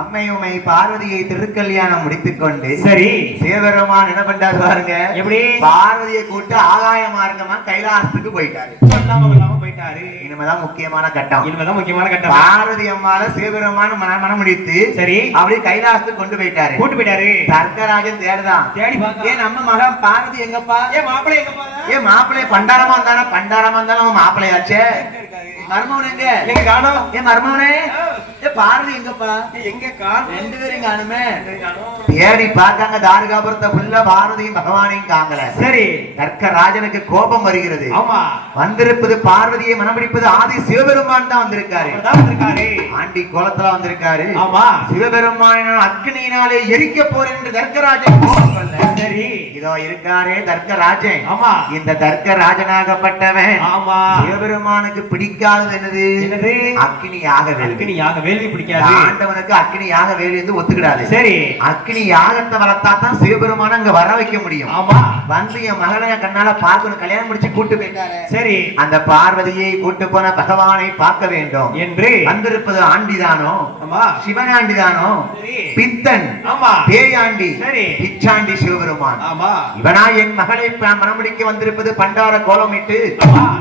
அம்மை உமை பார்வதியை திருக்கல்யாணம் முடித்துக் கொண்டு சரி. சிவபெருமான் என்ன பண்றாரு பாருங்க. எப்படி? பார்வதியை கூட்டு ஆகாய மார்க்கமா கைலாசத்துக்கு போயிட்டாரு. போயிட்டாரு இனிமேதான் முக்கியமான கட்டம். இனிமேதான் முக்கியமான கட்டம். பார்வதி அம்மால சிவபெருமான் மன மனம் முடித்து சரி. அப்படியே கைலாசத்துக்கு கொண்டு போயிட்டாரு. கூட்டு போயிட்டாரு. தர்க்கராஜன் தேடுதான். தேடி ஏன் நம்ம மகன் பார்வதி எங்கப்பா? ஏ மாப்பிள்ளை எங்க பாதா ஏன் மாப்பிள்ளை பண்டாரமா இருந்தானே? பண்டாரமா இருந்தாலும் அவன் மாப்பிள்ளையாச்சே. மருமவன் எங்க? எங்க காணோம்? ஏன் மருமவனே ஏ பார்வதி எங்கப்பா? எங்க காணோம்? ரெண்டு பேரும் காணுமே. தேடி பார்க்காங்க தாரிகாபுரத்தை உள்ள பாரதியும் பகவானையும் காங்கல சரி. தர்க்கராஜனுக்கு கோபம் வருகிறது. ஆமா. வந்திருப்பது பார்வதியை மனம்பிடிப்பது ஆதி சிவபெருமான் தான் வந்திருக்காரு. ஆண்டி கோலத்துல வந்திருக்காரு. ஆமா. சிவபெருமான் அக்னியினாலே எரிக்க போறேன் என்று தர்க்கராஜன் சரி. இதோ இருக்காரே தர்க்கராஜன். ஆமா. இந்த தர்க்கராஜனாகப்பட்டவன் ஆமா. சிவபெருமானுக்கு பிடிக்காதது என்னது? என்னது? அக்னியாக வேள்வி. அக்கினி யாக வேள்வி இந்த பிடிக்காது ஆண்டவனுக்கு அக்னியாக வேள்வி வந்து ஒத்துக்கிடாது. சரி. அக்னி யாகத்தை வளர்த்தா தான் சிவபெருமான அங்க வர வைக்க முடியும். ஆமா. வந்து என் மகனை கண்ணால பார்க்கணும். கல்யாணம் முடிச்சு கூட்டு போயிட்டாரு. சரி. அந்த பார்வதியை கூட்டு போன பகவானை பார்க்க வேண்டும். என்று வந்திருப்பது ஆண்டிதானோ? சிவனாண்டிதானோ? பித்தன். ஆமா. பேயாண்டி. சரி. பிச்சாண்டி சிவபெருமான். ஆமா. இவனா என் மகளை மணமுடிக்க வந்திருப்பது பண்டார கோலமிட்டு.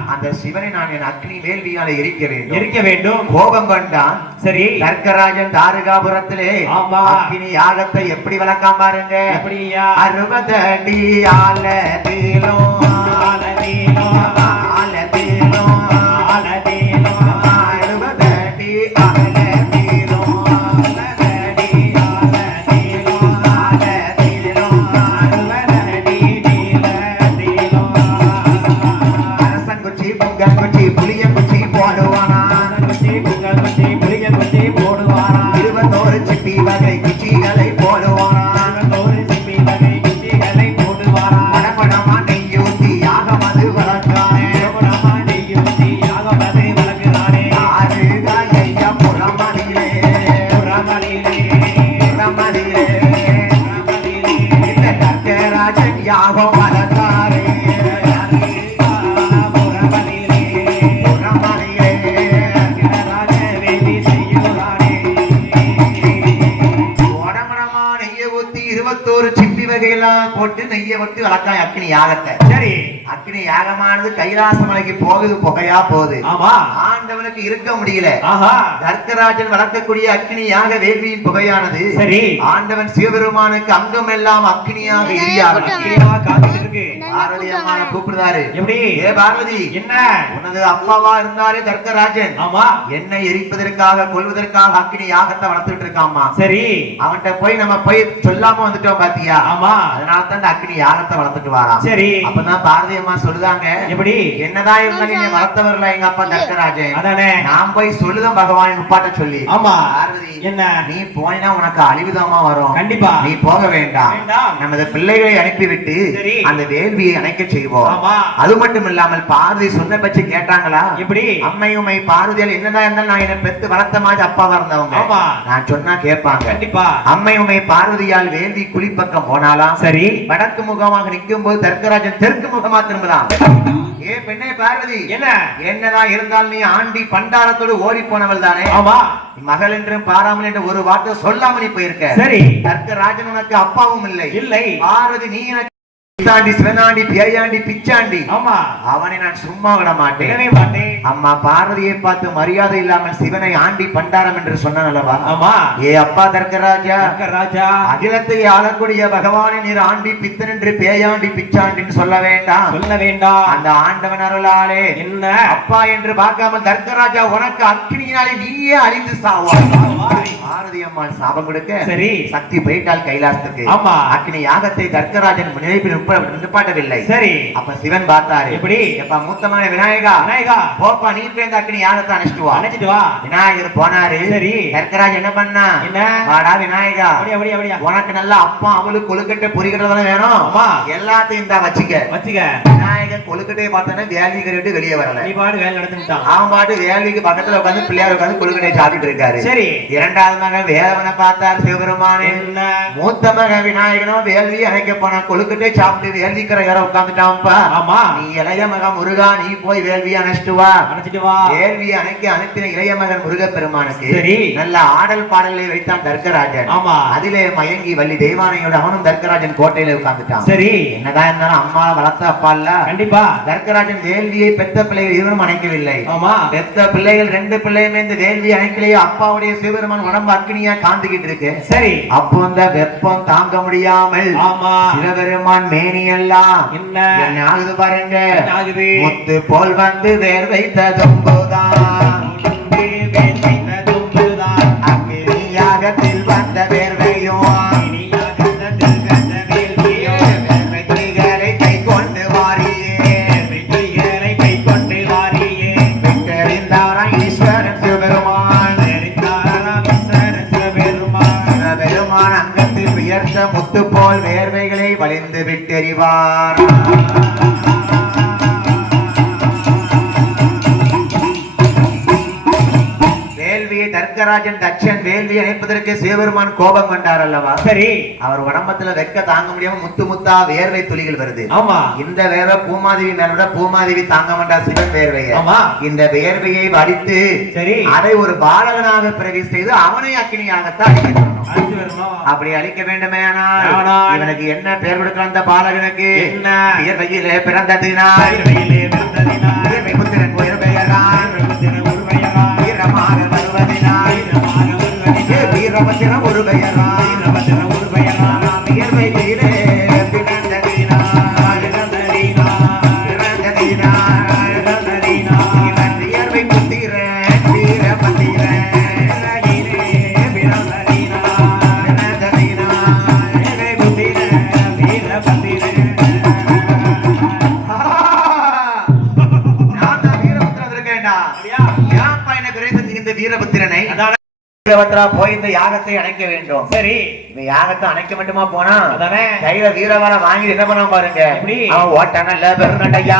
அந்த சிவனை நான் என் அக்னி வேள்வியால எரிக்க வேண்டும். எரிக்க வேண்டும். கோபம் கொண்டான் சரி. தர்க்கராஜன் தாரகாபுரத்திலே ஆமா. அக்னி யாகத்தை எப்படி வளர்க்காம பாருங்க. அறுபதடி ஆலதிலோ ஆலதீனோ, ஆலதிலோ வகையெல்லாம் போட்டு நெய்யை விட்டு வளர்க்கான் அக்னி யாகத்தை. சரி. அக்னி யாகமானது கைலாச மலைக்கு போகுது புகையா போகுது. ஆமா. ஆண்டவனுக்கு இருக்க முடியல. ஆஹா. தர்க்கராஜன் வளர்க்கக்கூடிய அக்னி யாக வேள்வியின் புகையானது. சரி. ஆண்டவன் சிவபெருமானுக்கு அங்கம் எல்லாம் அக்னியாக எரியாக காத்துட்டு இருக்கு. அம்மான கூப்பிடுறாரு. எப்படி? ஏ பார்வதி என்ன? உனது அப்பாவா இருந்தாரே தர்க்கராஜன். ஆமா. என்னை எரிப்பதற்காக கொல்வதற்காக அக்னி யாகத்தை வளர்த்துட்டு இருக்காமா சரி. அவன்கிட்ட போய் நம்ம போய் சொல்லாம வந்துட்டோம் பாத்தியா? ஆமா. அதனால தான் இந்த அக்னி யாகத்தை வளர்த்துட்டு வாராம் சரி. அப்பதான் பாரதி அம்மா சொல்லுதாங்க. எப்படி? என்னதான் இருந்தாலும் நீ வளர்த்தவர்ல எங்க அப்பா தர்க்கராஜன். அதானே. நான் போய் சொல்லுதான் பகவான் உப்பாட்ட சொல்லி. ஆமா. பார்வதி என்ன? நீ போனா உனக்கு அழிவுதாமா வரும். கண்டிப்பா. நீ போக வேண்டாம். நமது பிள்ளைகளை அனுப்பிவிட்டு சரி. அந்த வேள்வியை அணைக்க செய்வோம். அது மட்டும் இல்லாமல் பார்வதி சொன்ன பட்சம் கேட்டாங்களா? எப்படி? அம்மை உமை பார்வதியால் என்னதான் இருந்தாலும் நான் என்னை பெத்து வளர்த்த மாதிரி அப்பாவா இருந்தவங்க. நான் சொன்னா கேட்பாங்க. கண்டிப்பா. அம்மை உமை பார்வதியால் வேள்வி குளிப்பக்கம் போனாலாம் சரி. வடக்கு முகமாக நிற்கும் போது தர்க்கராஜன் தெற்கு முகமா திரும்புதான். ஏ பெண்ணே பார்வதி என்ன? என்னதான் இருந்தால் நீ ஆண்டி பண்டாரத்தோடு ஓடி போனவள் தானே? ஆமா. மகள் என்றும் பாராமல் என்று ஒரு வார்த்தை சொல்லாம நீ போயிருக்க. சரி. தர்க்கராஜன் உனக்கு அப்பாவும் இல்லை. இல்லை. பார்வதி நீ எனக்கு பித்தாண்டி சிவனாண்டி பேயாண்டி பிச்சாண்டி. ஆமா. அவனை நான் சும்மா விட மாட்டேன். அம்மா பார்வதியை பார்த்து மரியாதை இல்லாமல் சிவனை ஆண்டி பண்டாரம் என்று சொன்னான் அல்லவா? ஆமா. ஏ அப்பா தர்க்கராஜா. ராஜா அகிலத்தை ஆளக்கூடிய பகவானை நீர் ஆண்டி பித்தன் என்று பேயாண்டி பிச்சாண்டின்னு சொல்ல வேண்டாம். சொல்ல வேண்டாம். அந்த ஆண்டவன் அருளாலே. என்ன? அப்பா என்று பார்க்காமல் தர்க்கராஜா உனக்கு அக்னியினாலே நீயே அழிந்து ஆவாய். பாரதி அம்மாள் சாபம் கொடுக்க சரி. சக்தி போயிட்டால் கைலாசத்துக்கு. ஆமா. அக்னி யாகத்தை தர்க்கராஜன் நினைப்பில் நிற்ப- நிப்பாட்டவில்லை சரி. அப்ப சிவன் பார்த்தாரு. எப்படி? எப்ப மூத்தமான விநாயகா? விநாயகா. போப்பா நீ போய் இந்த அக்னி யாகத்தை அணைச்சிட்டு வா? வா. விநாயகர் போனாரு. சரி. தர்க்கராஜ் என்ன பண்ணா? என்ன? வாடா விநாயகா. அப்படியா அப்படியா அப்படியா? உனக்கு நல்ல அப்பா அவளுக்கு கொழுக்கட்டை பொறிக்கட்டை வேணும்? ஆமா. எல்லாத்தையும் இந்தா வச்சுக்க. வச்சுக்க. விநாயகர் கொழுக்கட்டையை பார்த்தோன்னா வேலி கறிட்டு வெளியே வரல. நீ பாடு வேலை நடந்துட்டான் அவன் பாட்டு வேலிக்கு பக்கத்துல உட்காந்து பிள்ளையார் உட்காந்து கொழுக்கட்டை சாப்பிட்டுட்டு இருக்காரு. சரி. இரண்டாவது மகன் வேலவனை பார்த்தார் சிவபெருமானே. என்ன? மூத்த மகன் விநாயகனும் வேள்வி அணைக்க போன கொழுக்கட்டை சாப்பிட்டு சாப்பிட்டு வேள்விக்கிற யாரோ உட்காந்துட்டான்ப்பா ஆமா. நீ இளைய மகன் முருகா நீ போய் வேள்வி அணைச்சிட்டு வா. அணைச்சிட்டு வா. வேள்வி அணைக்க அனுப்பின இளைய மகன் முருகப்பெருமானுக்கு சரி. நல்ல ஆடல் பாடலை வைத்தான் தர்க்கராஜன். ஆமா. அதிலே மயங்கி வள்ளி தெய்வானையோட அவனும் தர்க்கராஜன் கோட்டையில உட்கார்ந்துட்டான். சரி. என்னதான் இருந்தாலும் அம்மா வளர்த்த அப்பா இல்ல. கண்டிப்பா. தர்க்கராஜன் வேள்வியை பெத்த பிள்ளைகள் இருவரும் அணைக்கவில்லை. ஆமா. பெத்த பிள்ளைகள் ரெண்டு பிள்ளையுமே இந்த வேள்வி அணைக்கலையே அப்பாவுடைய சிவபெருமான் உடம்பு அக்னியா காந்துகிட்டு இருக்கு. சரி. அப்போ அந்த வெப்பம் தாங்க முடியாமல் ஆமா. சிவபெருமான் மேனி எல்லாம் என்ன? ஆகுது பாருங்க? முத்து போல் வந்து வேர் வைத்ததும்போதான் விட்டெறிவார் வேள்வியை வேள்வி அணைப்பதற்கு சிவபெருமான் கோபம் கொண்டார் அல்லவா? சரி. அவர் உடம்பத்துல வெக்க தாங்க முடியாம முத்து முத்தா வேர்வை துளிகள் வருது. ஆமா. இந்த வேர்வை பூமாதேவி மேல விட பூமாதேவி தாங்க மாட்டா சிவன் வேர்வையை. ஆமா. இந்த வேர்வையை வடித்து சரி. அதை ஒரு பாலகனாக பிரவி செய்து அவனை அக்கினியாகத்தான் அப்படி அழிக்க வேண்டுமே ஆனால் இவனுக்கு என்ன பெயர் கொடுக்கலாம் அந்த பாலகனுக்கு? என்ன? பிறந்ததினால். புத்திரன் உயர் வீரமாக வருவதினாய் வீரபத்திரம் ஒரு பெயரான் வீரபத்திரன் ஒரு வீரபத்ரா போய் இந்த யாகத்தை அணைக்க வேண்டும். சரி. இந்த யாகத்தை அணைக்க மட்டுமா போனா? அதானே. கையில வீரவர வாங்கி என்ன பண்ண பாருங்க? எப்படி? அவன் ஓட்டனல்ல பெருநடையா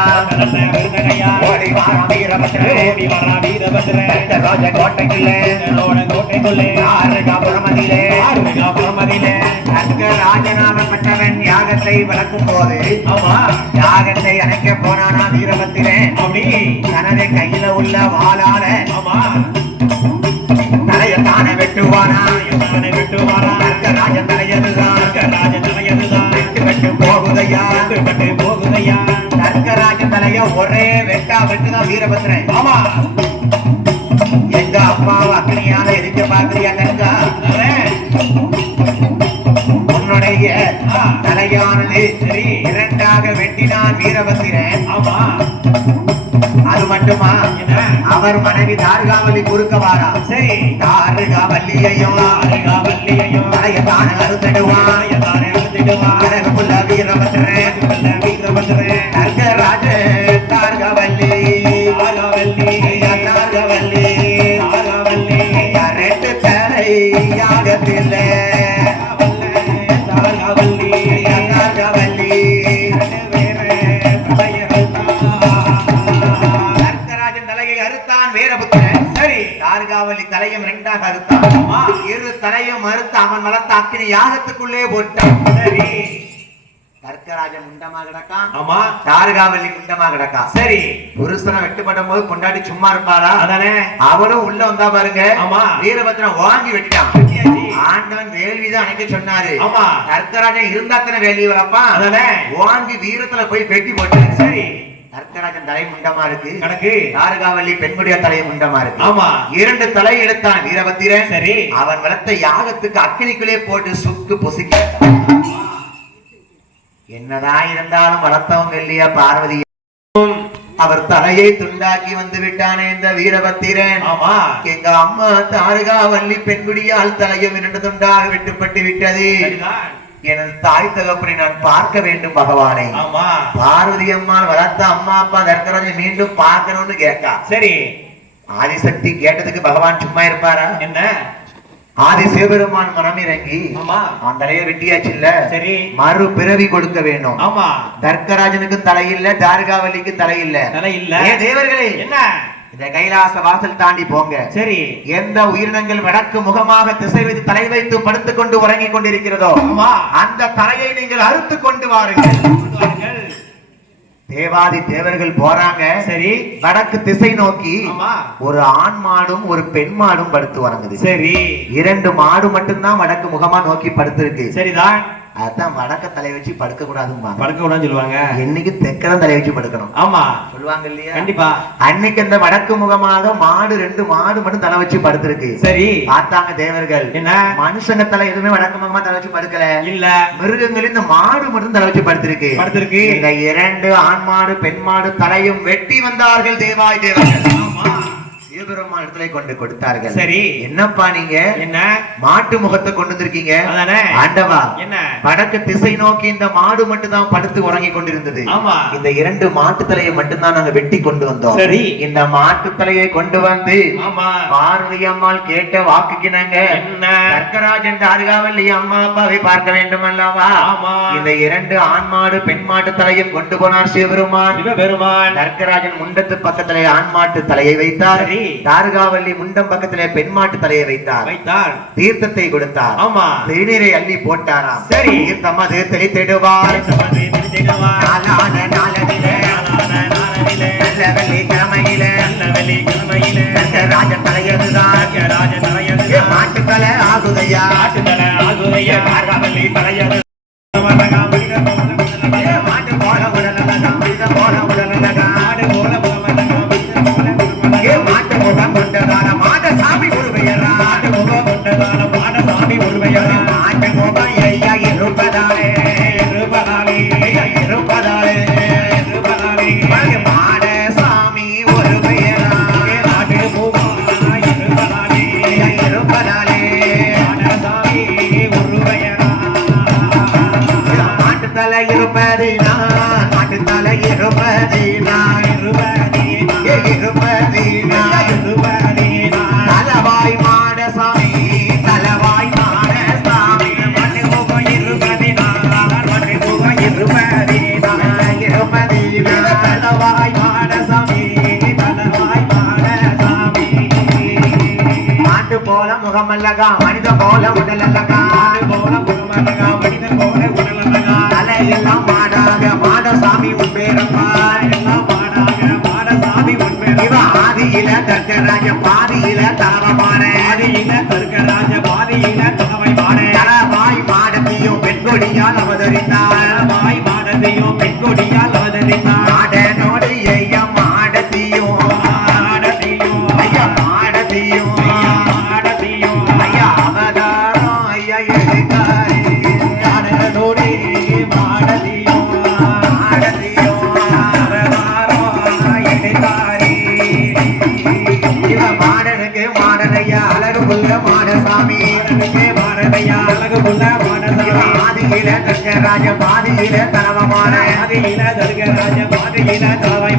ஓடி வாரா வீரபத்திரன் ஓடி வரா வீரபத்திரன் இந்த ரோஜ கோட்டைக்குள்ளே தன்னோட கோட்டைக்குள்ளே ஆறுகா புறமதியிலே ஆறுகா புறமதியிலே ராஜனாகப்பட்டவன் யாகத்தை வளர்க்கும் போது ஆமா. யாகத்தை அணைக்க போனானா வீரபத்திரன்? அப்படி. தனது கையில உள்ள வாளால ஆமா. விட்டு போகுதையா? தர்க்கராஜன் தலைய ஒரே வெட்டா வெட்டுதான் வீரபத்திரன் ஆமா. எங்க அப்பாவை அக்னியால எரிக்க பாக்குறியா அதானே? உன்னுடைய. தலையானது சரி. இரண்டாக வெட்டினான் வீரபத்திரன் ஆமா. அது மட்டுமா? அவர் மனைவி தார்காவலி குறுக்க வாரா. சரி. தார்காவல்லியையும் ஆறுகா வள்ளியையும் தலைய தான அறுத்தடுவான். வீரபத்திரன் அதுக்குள்ள வீரபத்திரன் அக்கினி யாகத்துக்குள்ளே போட்டான் சரி தர்கராஜன் முண்டமா கிடக்கான். ஆமா. தார்காவல்லி முண்டமா கிடக்கான் சரி. புருஷனை வெட்டுப்படும் போது கொண்டாடி சும்மா இருப்பாரா அதானே. அவனும் உள்ள வந்தா பாருங்க. ஆமா. வீரபத்திரன் வாங்கி வெட்டியாச்சு. ஆண்டவன் வேள்விதான் அணைக்க சொன்னாரு. ஆமா. தர்க்கராஜன் இருந்தாத்தன வேள்வி வளர்ப்பான்? அதானே. வாங்கி வீரத்துல போய் வெட்டி போட்டு சரி. தர்க்கராஜன் தலை முண்டமா இருக்கு. கணக்கு. தாரகாவல்லி பெண்குடிய தலை முண்டமா இருக்கு. ஆமா. இரண்டு தலை எடுத்தான் வீரபத்திரன். சரி. அவன் வளர்த்த யாகத்துக்கு அக்கினிக்குள்ளே போட்டு சுக்கு பொசுக்கி என்னதான் இருந்தாலும் வளர்த்தவங்க இல்லையா பார்வதி? அவர் தலையை துண்டாக்கி வந்து விட்டானே இந்த வீரபத்திரன். ஆமா. எங்க அம்மா தாரகாவல்லி பெண்குடியால் தலையும் இரண்டு துண்டாக வெட்டுப்பட்டு விட்டது. எனது தாய் தகப்பனை நான் பார்க்க வேண்டும் பகவானை. ஆமா. பார்வதி அம்மாள் வளர்த்த அம்மா அப்பா தர்க்கராஜன் மீண்டும் பார்க்கணும்னு கேட்கா. சரி. ஆதிசக்தி கேட்டதுக்கு பகவான் சும்மா இருப்பாரா? என்ன? ஆதி சிவபெருமான் மனம் இறங்கி அவன் தலையை வெட்டியாச்சு இல்ல சரி. மறு பிறவி கொடுக்க வேணும். ஆமா. தர்க்கராஜனுக்கும் தலை இல்ல தாரகாவல்லிக்கும் தலை இல்ல. தலை இல்ல. ஏ தேவர்களே? என்ன? இந்த கைலாச வாசல் தாண்டி போங்க. சரி. எந்த உயிரினங்கள் வடக்கு முகமாக திசை வைத்து தலை வைத்து படுத்துக் கொண்டு உறங்கிக் கொண்டிருக்கிறதோ அந்த தலையை நீங்கள் அறுத்து கொண்டு வாருங்கள். தேவாதி தேவர்கள் போறாங்க. சரி. வடக்கு திசை நோக்கி ஒரு ஆண் மாடும் ஒரு பெண் மாடும் படுத்து உறங்குது. சரி. இரண்டு மாடு மட்டும்தான் வடக்கு முகமா நோக்கி படுத்திருக்கு. சரிதான். அதான் வடக்க தலை வச்சு படுக்க கூடாதும்பாங்க படுக்க கூடாதுன்னு சொல்லுவாங்க. என்னைக்கு தெற்கதான் தலை வச்சு படுக்கணும். ஆமா. சொல்லுவாங்க இல்லையா? கண்டிப்பா. அன்னைக்கு அந்த வடக்கு முகமாக மாடு ரெண்டு மாடு மட்டும் தலை வச்சு படுத்திருக்கு. சரி. பார்த்தாங்க தேவர்கள். என்ன? மனுஷங்க தலை எதுவுமே வடக்கு முகமா தலை வச்சு படுக்கல. இல்ல. மிருகங்கள் இந்த மாடு மட்டும் தலை வச்சு படுத்திருக்கு. படுத்திருக்கு. இந்த இரண்டு ஆண் மாடு பெண் மாடு தலையும் வெட்டி வந்தார்கள். தேவாய் தேவர்கள் சிவபெருமான் இடத்துல கொண்டு கொடுத்தார்கள். சரி. என்னப்பா நீங்க? என்ன? மாட்டு முகத்தை கொண்டு வந்திருக்கீங்க? ஆண்டவா என்ன? வடக்கு திசை நோக்கி இந்த மாடு மட்டும் தான் படுத்து உறங்கி கொண்டிருந்தது. ஆமா. இந்த இரண்டு மாட்டு தலையை மட்டும் தான் நாங்க வெட்டி கொண்டு வந்தோம். சரி. இந்த மாட்டு தலையை கொண்டு வந்து ஆமா. பார்வதி அம்மாள் கேட்ட வாக்குக்கு நாங்க என்ன? சர்க்கராஜன் தாருகாவல்லி அம்மா அப்பாவை பார்க்க வேண்டும் அல்லவா. இந்த இரண்டு ஆண் மாடு பெண் மாட்டு தலையும் கொண்டு போனார் சிவபெருமான். சிவபெருமான். சர்க்கராஜன் முண்டத்து பக்கத்திலே ஆண் மாட்டு தலையை வைத்தார். சரி. தாருகாவல்லி முண்டம் பக்கத்திலே பெண் மாட்டு தலையை வைத்தார். வைத்தார். தீர்த்தத்தை கொடுத்தார். ஆமா. தேநீரை அள்ளி போட்டாராம். சரி. தீர்த்தம் அது தெளித்திடுவார் சமதி திருத்திடுவார். நாளான நாளடிலே நாளான நாளடிலே, நல்ல வெள்ளிக்கிழமையிலே நல்ல வெள்ளிக்கிழமையிலே, ராஜன் தலையதுதான் ராஜ தலையது, ஆகுதையா காட்டுதல ஆகுதைய, தலை இருபதி நான் இருபதி ஏ நான் இருபதேனா. தலவாய் மாடசாமி தலவாய் மாடசாமி சாமி மண்ணு முகம் இருபதேனா, மண்ணு முகம் இருபதேனா. இருப்பது தலவாய் மாடசாமி, தலவாய் மாடசாமி. மாட்டு போல முகமல்லகா மனித போல உடலல்லகா நாடு போல முகமல்லகா மனித போல உடலழகா. தலையெல்லாம் மாடாக மாடசாமி உன் பேரப்பா எல்லாம் மாடாக மாடசாமி முன்பேற. இவ ஆதியில தர்க்கராஜ பாதியில தலவமான தலவமான பாதியில தர்க்கராஜ, பாதியில தலைமை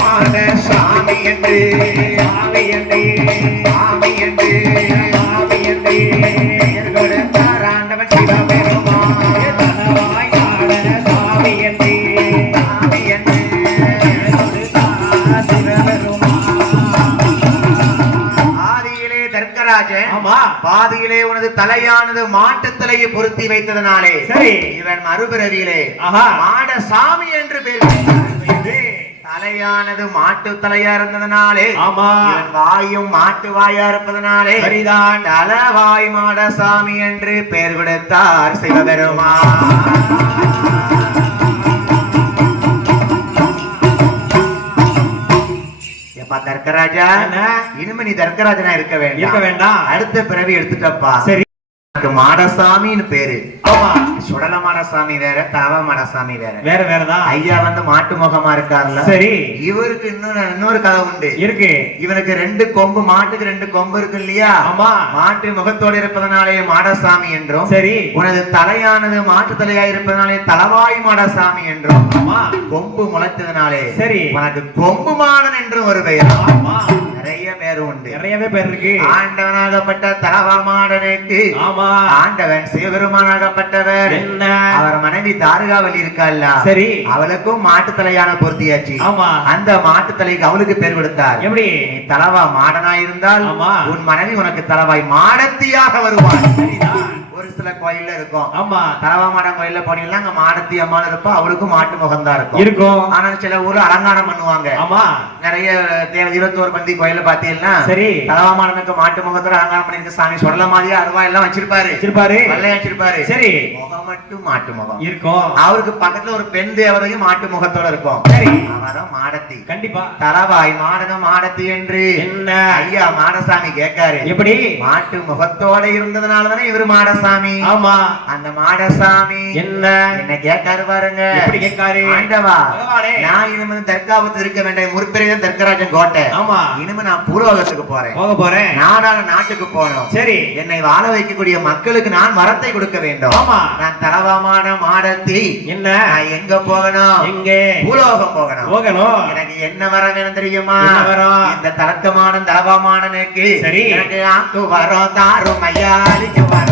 மாட சாமி என்று. பாதியிலே உனது தலையானது மாட்டு தலையை பொருத்தி வைத்ததனாலே சரி. இவன் மறுபிறவியிலே. மாட சாமி என்று பேர். தலையானது மாட்டு தலையா இருந்ததனாலே ஆமா. வாயும் மாட்டு வாயா இருப்பதனாலே சரிதான் தலவாய் மாட சாமி என்று பெயர் கொடுத்தார் சிவபெருமான் எப்பா தர்க்கராஜா? இனிமே நீ தர்க்கராஜனா இருக்க வேண்டாம் இருக்க வேண்டாம். அடுத்த பிறவி எடுத்துட்டப்பா சரி மாடசாமின்னு பேரு. ஆமா சுடல மாடசாமி வேற தவ மாடசாமி வேற. வேற வேறதான் ஐயா வந்து மாட்டு முகமா இருக்காருல்ல சரி. இவருக்கு இன்னொரு இன்னொரு கதை உண்டு. இருக்கு. இவனுக்கு ரெண்டு கொம்பு மாட்டுக்கு ரெண்டு கொம்பு இருக்கு இல்லையா? ஆமா. மாட்டு முகத்தோடு இருப்பதனாலே மாடசாமி என்றும் சரி. உனது தலையானது மாட்டு தலையா இருப்பதனாலே தலவாய் மாடசாமி என்றும் ஆமா. கொம்பு முளைத்ததுனாலே சரி. உனக்கு கொம்பு மாடன் என்றும் ஒரு பெயர். ஆமா. நிறைய பேர் உண்டு. நிறையவே பேர் இருக்கு. ஆண்டவனாகப்பட்ட தலவா மாடனுக்கு ஆமா. ஆமா ஆண்டவன் சிவபெருமானாகப்பட்டவர். என்ன? அவர் மனைவி தாருகாவலி இருக்கல்ல சரி. அவளுக்கும் மாட்டு தலையான பொருத்தியாச்சு. ஆமா. அந்த மாட்டு தலைக்கு அவளுக்கு பேர் கொடுத்தார். எப்படி? நீ தலவா மாடனா இருந்தால். உன் மனைவி உனக்கு தலவாய் மாடத்தியாக வருவாள். சரிதான். ஒரு சில கோயில்ல இருக்கும். ஆமா. தலவா மாடம் கோயில்ல போனீங்கன்னா அங்க மாடத்தி அம்மாள் இருப்பா அவளுக்கும் மாட்டு முகம் தான் இருக்கும். இருக்கும். ஆனா சில ஊர்ல அலங்காரம் பண்ணுவாங்க. ஆமா. நிறைய தேவ இருபத்தோரு பந்தி கோயில்ல பாத்தீங்கன்னா சரி. தலவா மாடனுக்கு மாட்டு முகத்துல அலங்காரம் பண்ணிருக்க சாமி சுடல மாதிரியா அருவா எல்லாம் வச்சிருப்பாரு. வச்சிருப்பாரு. வெள்ளையா வச்சிருப்பாரு. சரி. முகம் மட்டும் மாட்டு முகம். இருக்கும். அவருக்கு பக்கத்துல ஒரு பெண் தேவதையும் மாட்டு முகத்தோட இருக்கும். சரி. அவதான் மாடத்தி. கண்டிப்பா. தலவாய் மாடன மாடத்தி என்று என்ன? ஐயா மாடசாமி கேட்காரு. எப்படி? மாட்டு முகத்தோட இருந்ததுனால தானே இவரு மாடசாமி. ஆமா. அந்த மாடசாமி. என்ன? என்ன கேட்காரு பாருங்க. எப்படி கேட்காரு? ஆண்டவா. நான் இனிமே தர்காபத்து இருக்க வேண்டிய முற்பிரிதான் தர்க்கராஜன் கோட்டை. ஆமா. இனிமே நான் பூலோகத்துக்கு போறேன். போக போறேன். நாடான நாட்டுக்கு போனோம் சரி. என்னை வாழ வைக்கக்கூடிய மக்களுக்கு நான் வரத்தை கொடுக்க வேண்டும். ஆமா. நான் தலவாமான மாடத்தி என்ன? எங்க போகணும்? எங்கே? பூலோகம் போகணும். போகணும். எனக்கு என்ன வர வேணும் தெரியுமா? வரம்? இந்த தலக்கமானம் தலவாமானனுக்கு சரி. எனக்கு ஆக்கு வரோம் தாரும் ஐயா அழிக்கு வரோம்.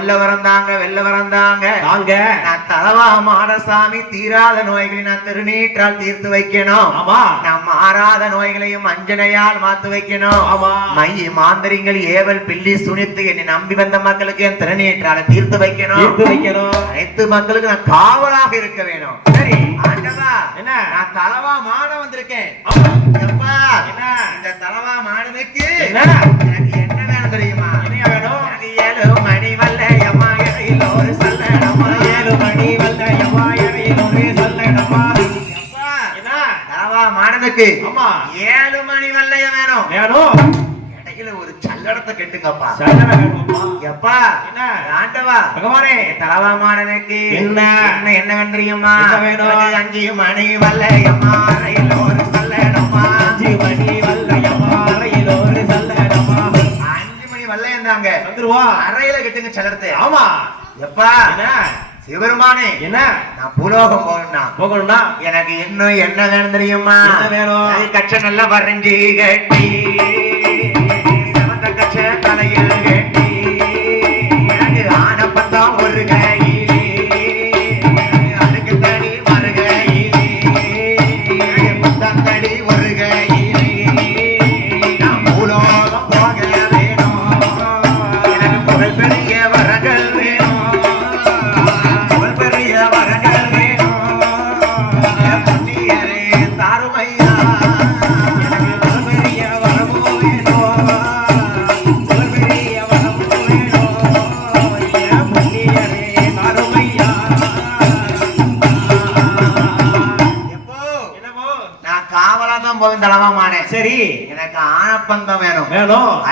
கொல்ல வரந்தாங்க வெல்ல வரந்தாங்க நாங்க நான் தலவா மாடசாமி தீராத நோய்களை நான் திருநீற்றால் தீர்த்து வைக்கணும். ஆமா. நான் மாறாத நோய்களையும் அஞ்சனையால் மாத்து வைக்கணும். ஆமா. மைய மாந்தரிங்கள் ஏவல் பில்லி சுனித்து என்னை நம்பி வந்த மக்களுக்கு என் திருநீற்றால தீர்த்து வைக்கணும். தீர்த்து வைக்கணும். அனைத்து மக்களுக்கு நான் காவலாக இருக்க வேணும் சரி. ஆண்டவா என்ன? நான் தலவா மாட வந்திருக்கேன். என்ன? இந்த தலவா மாடனுக்கு என்ன? எனக்கு என்ன வேணும் தெரியுமா? வேணும்? எனக்கு ஏழு மணி மாடனுக்கு ஆமா. ஏழு மணி வல்லைய வேணும். வேணும். இடையில ஒரு சல்லடத்தை கெட்டுங்கப்பா. எப்பா என்ன? ஆண்டவா பகவானே. தலவா மாடனுக்கு என்ன? என்ன என்ன என்ன வேணும்? அஞ்சு மணி வல்லையம்மா இடையில ஒரு சல்லடமா அஞ்சு மணி வல்லையம்மா அறையில் ஒரு சொல்லடமா அஞ்சு மணி வல்லையம் தாங்க வந்துருவா அறையில கெட்டுங்க சல்லடத்தை. ஆமா. எப்பா என்ன? சிவபெருமானே என்ன? நான் பூலோகம் போகணும்னா. போகணும்னா? எனக்கு இன்னும் என்ன வேணும் தெரியுமா? என்ன வேணும்? கச்ச நல்லா வரைஞ்சி கட்டி சிவந்த கச்ச தலையில் கட்டி ஆனப்பத்தான் ஒரு கையிலே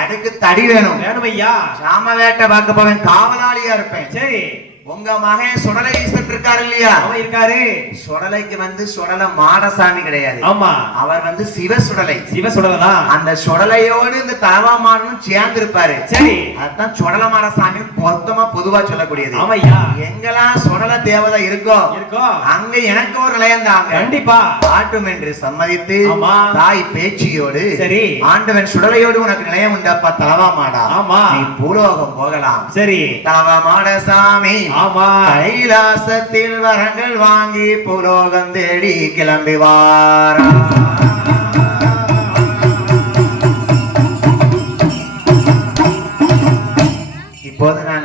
அடுக்கு தடி வேணும். வேணும் ஐயா சாம வேட்டை பார்க்க போவேன் காவலாளியா இருப்பேன். சரி உங்க மகன் சுடலை இருக்காரு இல்லையா? அவன் இருக்காரு. சுடலைக்கு வந்து சுடல மாடசாமி கிடையாது. ஆமா. அவர் வந்து சிவ சுடலை. சிவ சுடலதான். அந்த சுடலையோடு இந்த தலவாமானும் சேர்ந்து இருப்பாரு சரி. அதுதான் சுடல மாடசாமி மொத்தமா பொதுவா சொல்லக்கூடியது. ஆமையா? எங்கெல்லாம் சுடல தேவதை இருக்கோ இருக்கோம் அங்க எனக்கு ஒரு நிலையம் தாங்க. கண்டிப்பா. ஆட்டும் என்று சம்மதித்து ஆமா. தாய் பேச்சியோடு சரி. ஆண்டவன் சுடலையோடு உனக்கு நிலையம் உண்டாப்பா தலவா மாடா. ஆமா. நீ பூலோகம் போகலாம். சரி. தலவா மாட சாமி அம்மா கைலாசத்தில் வரங்கள் வாங்கி புலோகம் தேடி கிளம்பி வாரா.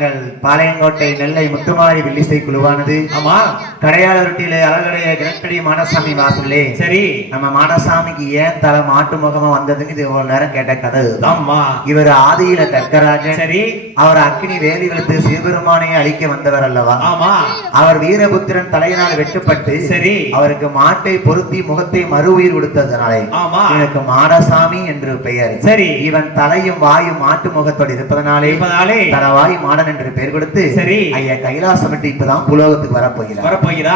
நாங்கள் பாளையங்கோட்டை நெல்லை முத்துமாரி வில்லிசை குழுவானது. ஆமா. கடையாளருட்டிலே அழகடைய கிழக்கடி மாடசாமி வாசல்லே. சரி. நம்ம மாடசாமிக்கு ஏன் தலை மாட்டு முகமா வந்ததுன்னு இது ஒரு நேரம் கேட்ட கதை. ஆமா. இவர் ஆதியில தர்க்கராஜன். சரி. அவர் அக்கினி வேலி வெளுத்து சிவபெருமானையே அழிக்க வந்தவர் அல்லவா? ஆமா. அவர் வீரபுத்திரன் தலையினால் வெட்டுப்பட்டு சரி. அவருக்கு மாட்டை பொருத்தி முகத்தை மறு உயிர் கொடுத்ததனாலே ஆமா. இவனுக்கு மாடசாமி என்று பெயர். சரி. இவன் தலையும் வாயும் மாட்டு முகத்தோடு இருப்பதனாலே தலவாய் மாடன் என்று பெயர் கொடுத்து சரி. ஐயா கைலாசம் விட்டு இப்பதான் புலோகத்துக்கு வரப்போகிறார் வரப்போகிறா